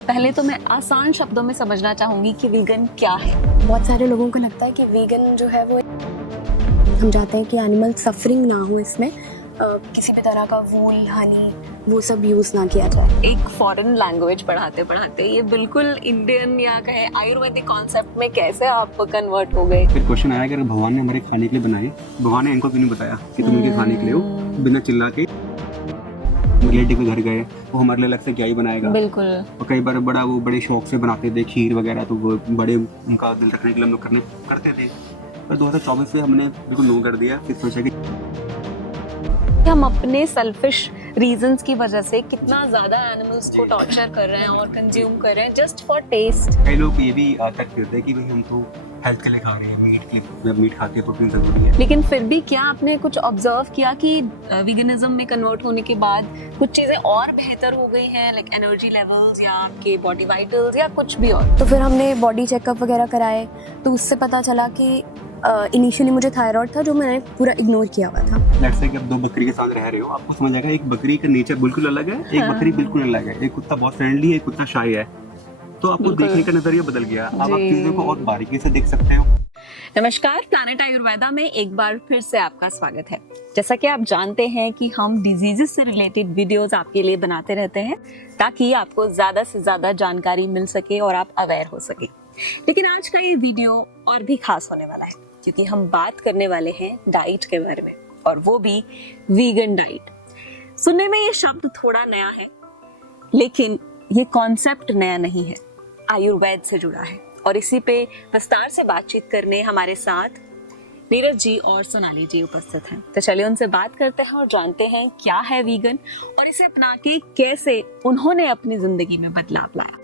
पहले तो मैं आसान शब्दों में समझना चाहूंगी कि वीगन क्या है। बहुत सारे लोगों को लगता है कि वीगन जो है वो हम चाहते हैं कि एनिमल सफरिंग ना हो, इसमें किसी भी तरह का वूल, हनी, वो सब यूज़ ना किया जाए। एक फॉरेन लैंग्वेज पढ़ाते पढ़ाते ये बिल्कुल इंडियन या कहे आयुर्वेदिक कॉन्सेप्ट में कैसे आप कन्वर्ट हो गए? फिर क्वेश्चन आया कि अगर भगवान ने हमारे खाने के लिए बनाए, भगवान ने इनको क्यों नहीं बताया कि तुम इनके खाने के लिए हो? बिना चिल्ला के रिलेटिव के घर गए, वो हमारे लिए अलग से क्या ही बनाएगा। बिल्कुल। और कई बार बड़े शौक से बनाते थे खीर वगैरह, तो वो बड़े उनका दिल रखने के लिए हम लोग करते थे। पर 2024 से हमने बिल्कुल नो कर दिया। फिर सोचा कि हम अपने सेल्फिश रीजंस की वजह से कितना ज्यादा एनिमल्स को टॉर्चर कर रहे हैं और कंज्यूम कर रहे हैं जस्ट फॉर टेस्ट। कई लोग ये भी तक करते हैं कि भाई हम तो हेल्थ के लिए खा रहे हैं, मीट के लिए, जब मीट खाते हैं प्रोटीन जरूरी है। लेकिन फिर भी क्या आपने कुछ ऑब्जर्व किया कि वीगनिज्म में कन्वर्ट होने के बाद कुछ चीजें और बेहतर हो गई हैं, लाइक एनर्जी लेवल्स या आपके बॉडी वाइटल्स या कुछ भी और? तो फिर हमने बॉडी चेकअप वगैरह कराए, तो उससे पता चला कि इनिशियली मुझे थायराइड था जो मैंने पूरा इग्नोर किया हुआ था। लेट्स से कि आप दो बकरी के साथ रह रहे हो, आपको समझ आएगा एक बकरी का नेचर बिल्कुल अलग है, एक बकरी बिल्कुल अलग है। एक कुत्ता बहुत फ्रेंडली है, एक कुत्ता शाय है। तो आपको देखने का नजरिया बदल गया। अब आप चीजों को और बारीकी से देख सकते हो। नमस्कार, प्लैनेट आयुर्वेदा में एक बार फिर से आपका स्वागत है। जैसा कि आप जानते हैं कि हम डिजीजेस से रिलेटेड वीडियोस आपके लिए बनाते रहते हैं ताकि आपको ज्यादा से ज्यादा जानकारी मिल सके और आप अवेयर हो सके। लेकिन आज का ये वीडियो और भी खास होने वाला है क्योंकि हम बात करने वाले हैं डाइट के बारे में, और वो भी वीगन डाइट। सुनने में ये शब्द थोड़ा नया है, लेकिन ये कॉन्सेप्ट नया नहीं है, आयुर्वेद से जुड़ा है। और इसी पे विस्तार से बातचीत करने हमारे साथ नीरज जी और सोनाली जी उपस्थित हैं। तो चलिए उनसे बात करते हैं और जानते हैं क्या है वीगन और इसे अपना के कैसे उन्होंने अपनी जिंदगी में बदलाव लाया।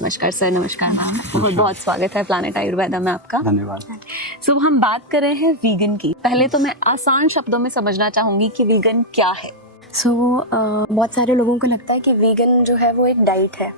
नमस्कार सर। नमस्कार मैम, बहुत बहुत स्वागत है प्लैनेट आयुर्वेदा में आपका। धन्यवाद। सो हम बात कर रहे हैं वीगन की। पहले तो मैं आसान शब्दों में समझना चाहूंगी कि वीगन क्या है। बहुत सारे लोगों को लगता है कि वीगन जो है वो एक डाइट है।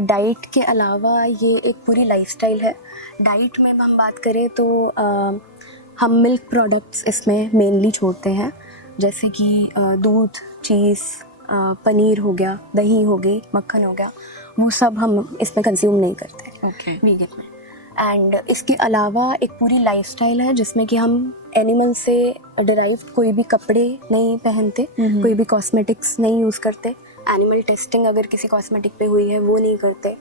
डाइट के अलावा ये एक पूरी लाइफस्टाइल है। डाइट में हम बात करें तो हम मिल्क प्रोडक्ट्स इसमें मेनली छोड़ते हैं, जैसे कि दूध, चीज़, पनीर हो गया, दही हो गई, मक्खन हो गया, वो सब हम इसमें कंज्यूम नहीं करते वीगन में। एंड इसके अलावा एक पूरी लाइफस्टाइल है जिसमें कि हम एनिमल से डिराइव्ड कोई भी कपड़े नहीं पहनते, कोई भी कॉस्मेटिक्स नहीं यूज़ करते, एनिमल टेस्टिंग अगर किसी कॉस्मेटिक पे हुई है वो नहीं करते,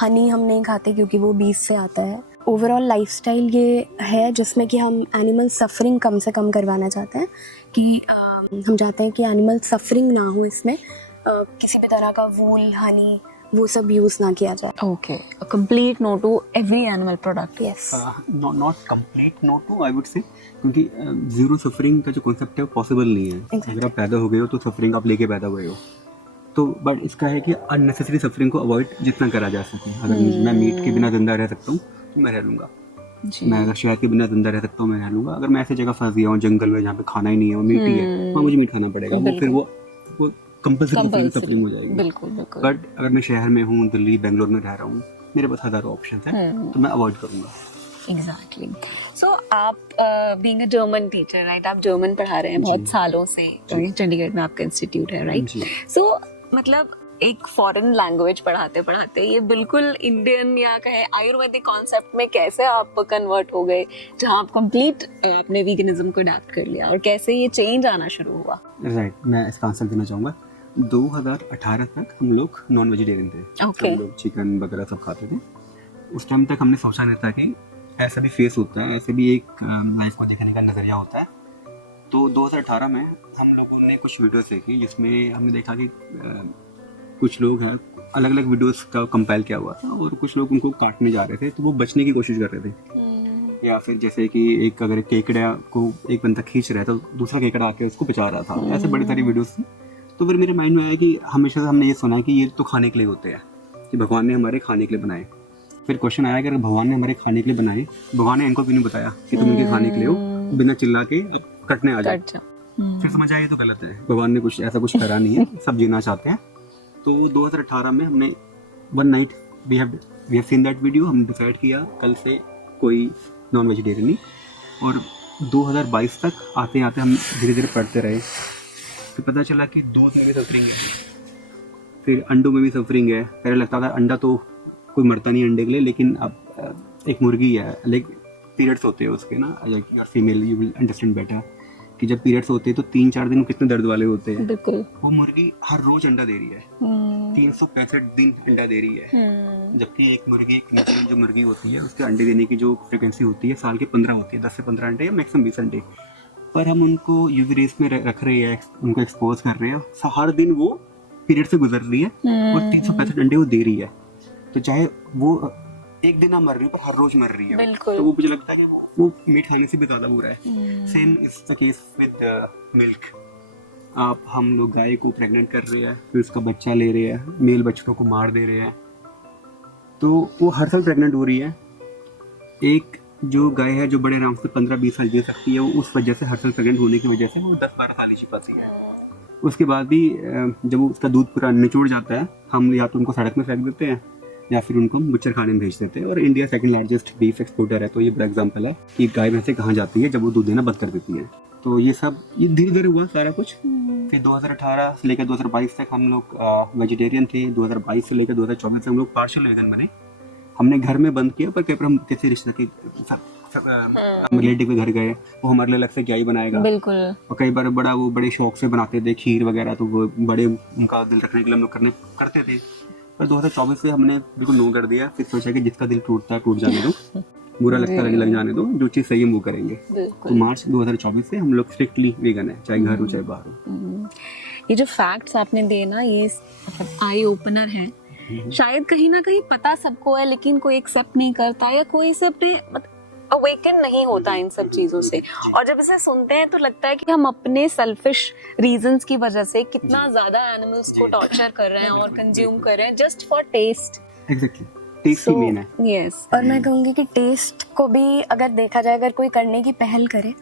हनी हम नहीं खाते क्योंकि वो बीज से आता है। ओवरऑल लाइफस्टाइल ये है जिसमें कि हम एनिमल सफरिंग कम से कम करवाना चाहते हैं, कि हम चाहते हैं कि एनिमल सफरिंग ना हो, इसमें किसी भी तरह का वूल, हनी, वो सब यूज़ ना किया जाए। Okay, a complete no to every animal product. Yes, not complete no to, I would say, क्योंकि जीरो सफरिंग का जो कॉन्सेप्ट है वो पॉसिबल नहीं है। Exactly. अगर आप पैदा हो गए हो तो सफरिंग आप लेके पैदा हुए हो, तो बट इसका है कि अननेसेसरी सफरिंग को अवॉइड जितना करा जा सके। अगर मैं मीट के बिना जिंदा रह सकता हूँ तो मैं रह लूँगा। मैं अगर शहद के बिना जिंदा रह सकता हूँ, मैं रह लूँगा। अगर मैं ऐसी जगह फंस गया हूँ जंगल में जहाँ पे खाना ही नहीं है और मीट ही है, वहाँ मुझे मीट खाना पड़ेगा। वो फिर वो कंपल्सरी सफरिंग हो जाएगी। बिल्कुल बिल्कुल। बट अगर मैं शहर में हूँ, दिल्ली, बेंगलोर में रह रहा हूँ, मेरे पास हज़ारों ऑप्शन हैं, तो मैं अवॉइड करूँगा। एग्जैक्टली। सो आप being a German teacher, right, आप जर्मन पढ़ा रहे हैं बहुत सालों से, चंडीगढ़ में आपका इंस्टीट्यूट है, राइट? सो मतलब एक फॉरेन लैंग्वेज पढ़ाते पढ़ाते ये बिल्कुल इंडियन या कहे आयुर्वेदिक कॉन्सेप्ट में कैसे आप कन्वर्ट हो गए, जहाँ आप कंप्लीट अपने वीगनिज्म को अडैप्ट कर लिया, और कैसे ये चेंज आना शुरू हुआ? राइट, मैं इसका आंसर देना चाहूँगा। 2018 तक हम लोग नॉन वेजिटेरियन थे। Okay. हम लोग चिकन वगैरह सब खाते थे। उस टाइम तक हमने सोचा नहीं था कि ऐसा भी फेस होता है, ऐसे भी एक लाइफ को देखने का नज़रिया होता है। तो 2018 में हम लोगों ने कुछ वीडियोस देखी जिसमें हमने देखा कि कुछ लोग हैं, अलग अलग वीडियोस का कंपाइल किया हुआ था, और कुछ लोग उनको काटने जा रहे थे, तो वो बचने की कोशिश कर रहे थे। या फिर जैसे कि एक अगर केकड़ा को एक बंदा खींच रहा है तो दूसरा केकड़ा आके उसको बचा रहा था। ऐसे बड़ी सारी वीडियोस थी। तो फिर मेरे माइंड में आया कि हमेशा से हमने ये सुना है कि ये तो खाने के लिए होते हैं, कि भगवान ने हमारे खाने के लिए बनाए। फिर क्वेश्चन आया कि अगर भगवान ने हमारे खाने के लिए बनाए, भगवान ने इनको क्यों नहीं बताया कि तुम इनके खाने के लिए हो, बिना चिल्ला के कटने आ जाओ। फिर समझ आया ये तो गलत है, भगवान ने कुछ ऐसा कुछ करा नहीं है, सब जीना चाहते हैं। तो 2018 में हमने one night we have seen that video, हमने डिसाइड किया कल से कोई नॉन वेजिटेरियन नहीं, और 2022 तक आते आते हम धीरे धीरे पढ़ते रहे, तो पता चला कि दूध में भी सफरिंग है, फिर अंडों में भी सफरिंग है। पहले लगता था अंडा तो कोई मरता नहीं अंडे के लिए, लेकिन अब एक मुर्गी है, लाइक पीरियड्स होते हैं उसके ना, like your female, you will understand better कि जब पीरियड्स होते हैं तो 3-4 दिन कितने दर्द वाले होते हैं। बिल्कुल। वो मुर्गी हर रोज अंडा दे रही है, 365 दिन अंडा दे रही है, जबकि एक मुर्गी, एक नेचुरल जो मुर्गी होती है उसके अंडे देने की जो फ्रिक्वेंसी होती है साल के 15 होती है, 10 से 15 अंडे या मैक्सिमम 20 अंडे। पर हम उनको यूवी रेस में रख रहे हैं, उनको एक्सपोज कर रहे हैं, हर दिन वो पीरियड से गुजर रही है और 365 अंडे वो दे रही है। तो चाहे वो एक दिन ना मर रही है पर हर रोज मर रही है, बिल्कुल। तो वो मुझे लगता है कि वो मीट खाने से भी ज्यादा बुरा है। Same is the case with milk. आप हम लोग गाय को प्रेग्नेंट कर रहे हैं, फिर उसका बच्चा ले रहे हैं, मेल बच्चों को मार दे रहे हैं, तो वो हर साल प्रेग्नेंट हो रही है। एक जो गाय है जो बड़े आराम से 15-20 साल जी सकती है, वो उस वजह से हर साल प्रेग्नेंट होने की वजह से वो 10-12 साल ही जी पाती है। उसके बाद भी जब उसका दूध पूरा निचोड़ जाता है, हम या तो उनको सड़क में फेंक देते हैं या फिर उनको बुच्चर खाने में भेज देते हैं। और India second largest beef exporter है, तो ये बड़ा एग्जांपल है कि गाय भैंसें कहाँ जाती है जब वो दूध देना बंद कर देती है। तो ये सब ये धीरे धीरे हुआ सारा कुछ। फिर 2018 से लेकर 2022 तक हम लोग वेजिटेरियन थे, 2022 से लेकर 2024 तक हम लोग पार्शियल वेगन बने। हमने घर में बंद किया, पर कई बार हम किसी रिश्ते के रिलेटिव के घर गए, वो हमारे लिए अलग से क्या ही बनाएगा। बिल्कुल। और कई बार बड़े शौक से बनाते थे खीर वगैरह, तो वो बड़े उनका दिल रखने के लिए हम लोग करते थे। पर 2024 से हमने बिल्कुल नो कर दिया, फिर सोचा कि जिसका दिल टूटता है टूट जाने दो, बुरा लगता है लग जाने दो, जो चीज़ सही है वो करेंगे। तो मार्च 2024 से हम लोग स्ट्रिक्टली वेगन है, चाहे घर हो चाहे बाहर हो। ये जो फैक्ट्स आपने दिए ना, ये मतलब आई ओपनर है। शायद कहीं ना कहीं पता सबको है, लेकिन कोई एक्सेप्ट नहीं करता या कोई से अपने अवेकन नहीं होता इन सब चीजों से। और जब इसे सुनते हैं तो लगता है कि हम अपने सेल्फिश रीजंस की वजह से कितना ज्यादा एनिमल्स को टॉर्चर कर रहे हैं और कंज्यूम कर रहे हैं just for taste. Exactly, taste ही मेन है। यस। और मैं कहूँगी कि टेस्ट को भी अगर देखा जाए, अगर कोई करने की पहल करे,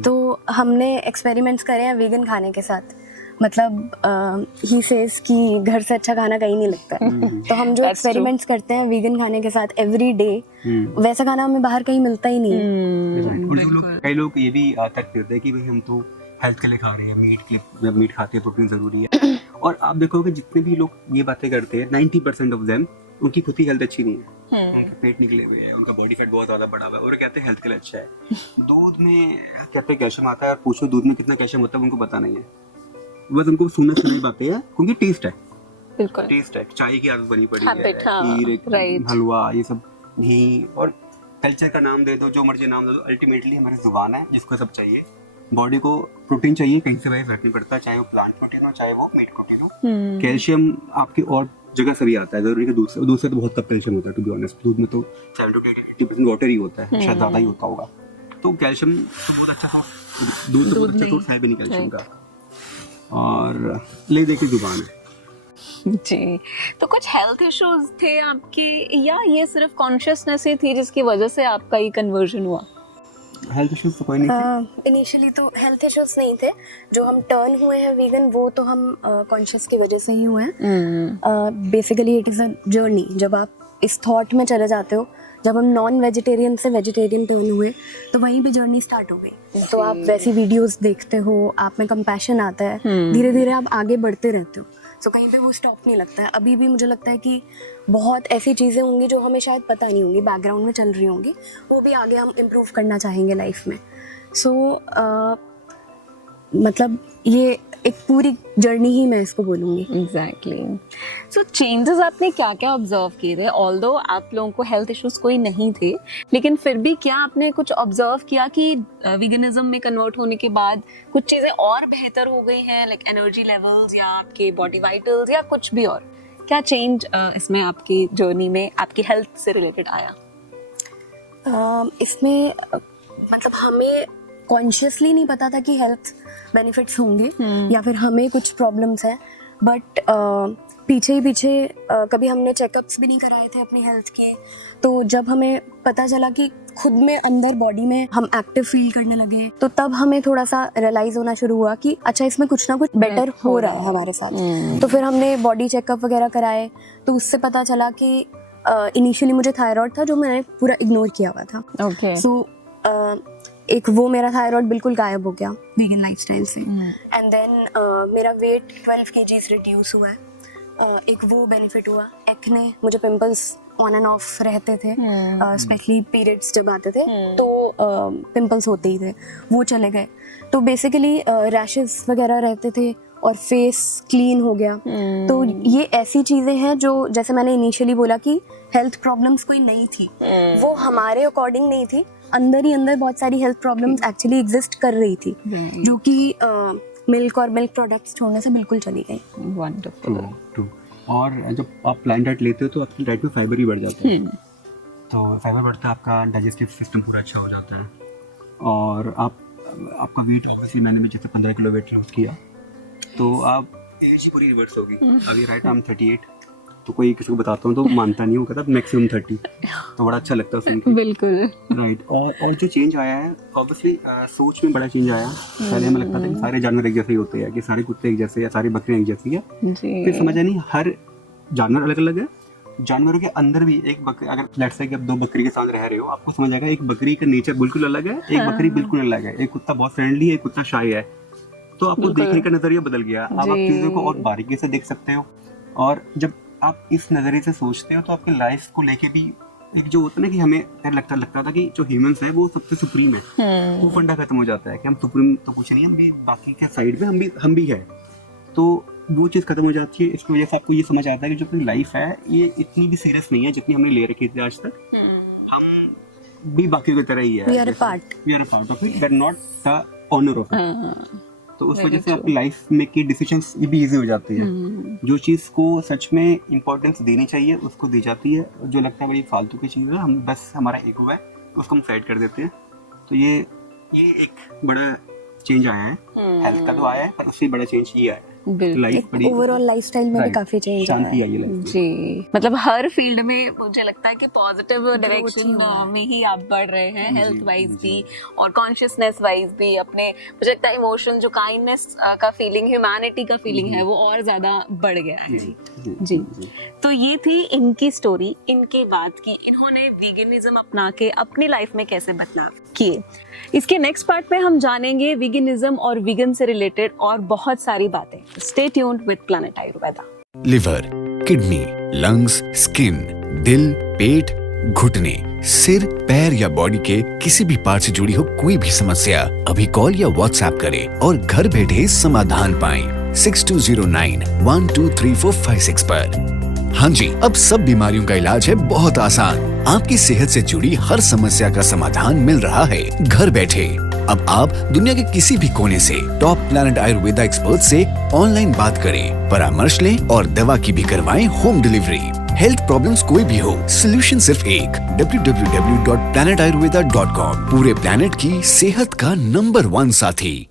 तो हमने एक्सपेरिमेंट्स करे हैं वीगन खाने के साथ। मतलब ही सेज कि घर से अच्छा खाना कहीं नहीं लगता है। तो हम जो एक्सपेरिमेंट्स करते हैं वीगन खाने के साथ एवरी डे, वैसा खाना हमें बाहर कहीं मिलता ही नहीं है। और जो लोग, कई लोग ये भी तर्क करते हैं कि भाई हम तो हेल्थ के लिए खा रहे हैं, मीट के लिए, जब मीट खाते हैं प्रोटीन जरूरी है। और आप देखोगे जितने भी लोग ये बातें करते हैं, 90% ऑफ देम उनकी खुद की हेल्थ अच्छी नहीं है। उनके पेट निकले हुए हैं, उनका बॉडी फैट बहुत ज्यादा बढ़ा हुआ है, और कहते हैं हेल्थ के लिए अच्छा है। दूध में कहते हैं कैल्शियम आता है, और पूछो दूध में कितना कैल्शियम होता है उनको पता नहीं है, बस उनको सुनाई बातें हैं, क्योंकि टेस्ट है। बिल्कुल टेस्ट है, चाय की आदत बनी पड़ी Habit, हाँ, है, खीर, right. हलवा, ये सब, घी, और कल्चर का नाम दे दो, जो मर्जी नाम दे दो, अल्टीमेटली हमारी जुबान है जिसको सब चाहिए। बॉडी को प्रोटीन चाहिए, कहीं से भाई फर्क नहीं पड़ता, चाहे वो प्लांट प्रोटीन हो चाहे वो मीट प्रोटीन हो। कैल्शियम आपकी और जगह से भी आता है, जरूरी है दूध से तो बहुत कम कैल्शियम होता है, टू बी ऑनेस्ट। दूध में तो 70-80% वाटर ही होता है, शायद ज्यादा ही होता होगा। तो कैल्शियम बहुत अच्छा सोर्स, दूध तो बहुत अच्छा सोर्स है भी नहीं कैल्शियम का। और ले देखिए जुबान है जी। तो कुछ हेल्थ इश्यूज थे आपके, या ये सिर्फ कॉन्शियसनेस ही थी जिसकी वजह से आपका ये कन्वर्जन हुआ? हेल्थ इश्यूज तो कोई नहीं थे। इनिशियली तो हेल्थ इश्यूज नहीं थे, जो हम टर्न हुए हैं वीगन वो तो हम कॉन्शियस की वजह से ही हुए हैं। Basically it is a journey. जब आप इस थॉट में चले जाते हो, जब हम नॉन वेजिटेरियन से वेजिटेरियन टर्न हुए, तो वहीं पे जर्नी स्टार्ट हो गई। तो आप वैसी वीडियोस देखते हो, आप में कंपैशन आता है, धीरे धीरे आप आगे बढ़ते रहते हो। सो कहीं पे वो स्टॉप नहीं लगता है। अभी भी मुझे लगता है कि बहुत ऐसी चीज़ें होंगी जो हमें शायद पता नहीं होंगी, बैकग्राउंड में चल रही होंगी, वो भी आगे हम इम्प्रूव करना चाहेंगे लाइफ में। सो मतलब ये एक पूरी जर्नी ही मैं इसको बोलूँगी। एग्जैक्टली। सो चेंजेस आपने क्या क्या ऑब्जर्व किए थे? ऑल्दो आप लोगों को हेल्थ इश्यूज कोई नहीं थे, लेकिन फिर भी क्या आपने कुछ ऑब्जर्व किया कि वीगनिज्म में कन्वर्ट होने के बाद कुछ चीज़ें और बेहतर हो गई हैं, लाइक एनर्जी लेवल्स या आपके बॉडी वाइटल्स या कुछ भी और? क्या चेंज इसमें आपकी जर्नी में आपकी हेल्थ से रिलेटेड आया? इसमें मतलब हमें कॉन्शियसली नहीं पता था कि हेल्थ बेनिफिट्स होंगे या फिर हमें कुछ प्रॉब्लम्स हैं, बट पीछे ही पीछे कभी हमने चेकअप्स भी नहीं कराए थे अपनी हेल्थ के। तो जब हमें पता चला कि खुद में अंदर बॉडी में हम एक्टिव फील करने लगे, तो तब हमें थोड़ा सा रियलाइज होना शुरू हुआ कि अच्छा इसमें कुछ ना कुछ बेटर हो रहा है हमारे साथ। तो फिर हमने बॉडी चेकअप वगैरह कराए, तो उससे पता चला कि इनिशियली मुझे थायराइड था जो मैंने पूरा इग्नोर किया हुआ था। ओके। सो एक वो मेरा थायराइड बिल्कुल गायब हो गया वीगन लाइफस्टाइल से। एंड देन मेरा वेट 12 kgs रिड्यूस हुआ है। एक वो बेनिफिट हुआ। एक्ने, मुझे पिंपल्स ऑन एंड ऑफ रहते थे, स्पेशली पीरियड्स जब आते थे तो पिंपल्स होते ही थे, वो चले गए। तो बेसिकली रैशेस वगैरह रहते थे और फेस क्लीन हो गया। तो ये ऐसी चीज़ें हैं जो, जैसे मैंने इनिशियली बोला कि हेल्थ प्रॉब्लम्स कोई नहीं थी, वो हमारे अकॉर्डिंग नहीं थी, अंदर ही अंदर बहुत सारी हेल्थ प्रॉब्लम्स एक्चुअली एग्जिस्ट कर रही थी, जो कि मिल्क और मिल्क प्रोडक्ट्स छोड़ने से बिल्कुल चली गई। वंडरफुल। और जब आप प्लांट डाइट लेते हो तो आपकी डाइट में फाइबर भी बढ़ जाता है। तो फाइबर बढ़ता है, आपका डाइजेस्टिव सिस्टम पूरा अच्छा हो जाता है। और आपका वेट, ऑब्वियसली मैंने भी जैसे 15 किलो वेट लूज किया, तो आप एज ही पूरी रिवर्स होगी। अभी राइट आई एम 38, तो कोई किसी को बताता हूँ तो मानता नहीं, वो कहता है मैक्सिमम 30, तो बड़ा अच्छा लगता है सुन के। बिल्कुल राइट। और जो चेंज आया है, ऑब्वियसली सोच में बड़ा चेंज आया। पहले हमें लगता था कि सारे जानवर एक जैसे ही होते हैं, कि सारे कुत्ते एक जैसे या सारी बकरियां एक जैसी है। फिर समझा नहीं, हर जानवर अलग अलग है। जानवरों के अंदर भी एक बकरी, अगर लेट्स से कि आप 2 बकरी के साथ रह रहे हो, आपको समझ आएगा एक बकरी का नेचर बिल्कुल अलग है, एक बकरी बिल्कुल अलग है। एक कुत्ता बहुत फ्रेंडली है, एक कुत्ता शाय है। तो आपको देखने का नजरिया बदल गया। अब आप चीजों को और बारीकी से देख सकते हो। और जब आप इस नजरिए से सोचते हो तो आपकी लाइफ को लेके भी एक जो होता है ना, कि हमें लगता था कि जो ह्यूमंस है वो सबसे सुप्रीम है, वो फंडा खत्म हो जाता है कि हम सुप्रीम तो कुछ नहीं, हम भी बाकी के साइड में हम भी है। तो वो चीज़ खत्म हो जाती है। इसकी वजह से आपको ये समझ आता है कि जो अपनी लाइफ है ये इतनी भी सीरियस नहीं है जितनी हमने ले रखी थी आज तक। हम भी बाकी की तरह ही है। We are a part of it, but not the owner of it. तो उस वजह से आपकी लाइफ में की डिसीजंस ये भी इजी हो जाती है। जो चीज़ को सच में इम्पोर्टेंस देनी चाहिए उसको दी जाती है। जो लगता है बड़ी फालतू की चीज़ है, हम बस हमारा ईगो है उसको हम साइड कर देते हैं। तो ये एक बड़ा चेंज आया है। हेल्थ का तो आया है, पर उससे बड़ा चेंज ये आया है। ओवरऑल लाइफस्टाइल में भी काफी चेंज आया है जी। मतलब हर फील्ड में मुझे लगता है कि पॉजिटिव डायरेक्शन में ही आप बढ़ रहे हैं, हेल्थ वाइज भी और कॉन्शियसनेस वाइज भी। अपने मुझे लगता है इमोशन, जो काइंडनेस का फीलिंग, ह्यूमैनिटी का फीलिंग है, वो और ज्यादा बढ़ गया है। जी। तो ये थी इनकी स्टोरी, इनके बाद की इन्होंने वीगनिज्म अपना के अपनी लाइफ में कैसे बदलाव किए। इसके नेक्स्ट पार्ट में हम जानेंगे वीगनिज्म और वीगन से रिलेटेड और बहुत सारी बातें। Stay tuned with Planet Ayurveda. Liver, kidney, lungs, skin, दिल, पेट, घुटने, सिर, पैर या बॉडी के किसी भी पार्ट से जुड़ी हो कोई भी समस्या, अभी कॉल या व्हाट्सएप करें और घर बैठे समाधान पाएं 6209123456 पर। हाँ जी, अब सब बीमारियों का इलाज है बहुत आसान। आपकी सेहत से जुड़ी हर समस्या का समाधान मिल रहा है घर बैठे। अब आप दुनिया के किसी भी कोने से टॉप प्लैनेट आयुर्वेदा एक्सपर्ट से ऑनलाइन बात करें, परामर्श लें और दवा की भी करवाएं होम डिलीवरी। हेल्थ प्रॉब्लम्स कोई भी हो, सोल्यूशन सिर्फ एक, www.planetayurveda.com। पूरे प्लैनेट की सेहत का नंबर 1 साथी।